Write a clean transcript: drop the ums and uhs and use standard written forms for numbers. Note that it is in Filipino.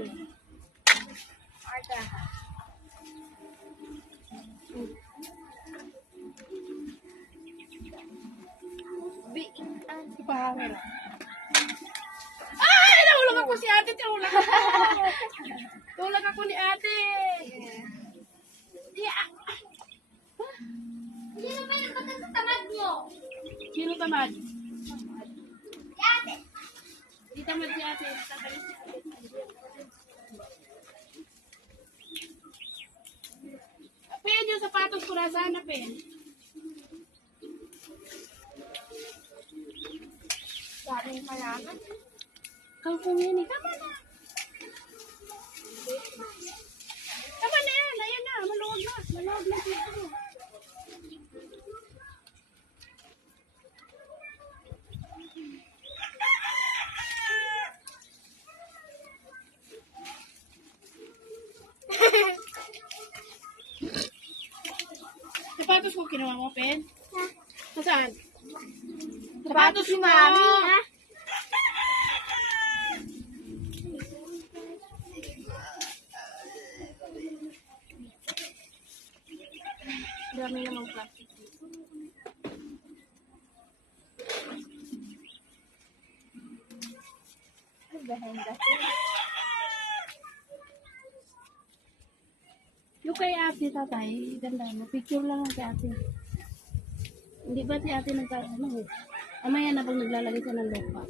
Ada. Pahangin. Ay! Nahulog ako si ate. Tulog ako ni ate. Yeah. Sino ba yung sa tamad mo? Sino tamad? Si ate. Di tamad si ate. Tatalis si ate. Pen, yung sapatos ko nasaan na, Pen? Daming halaman. Kangkong yan eh. Tama na. Tama na yan. Ayan na. Maluwag na. Maluwag na dito. Sapatos ko kinuha mo, Pen? Saan? Sapatos Si mo. Mami, ha? Dami namang plastic. Behind the Yung kay ate, tatay, ganda mo. Picture lang ang kay ate. Hindi ba si ate nagkano? Amaya na pag naglalagay siya ng lupa.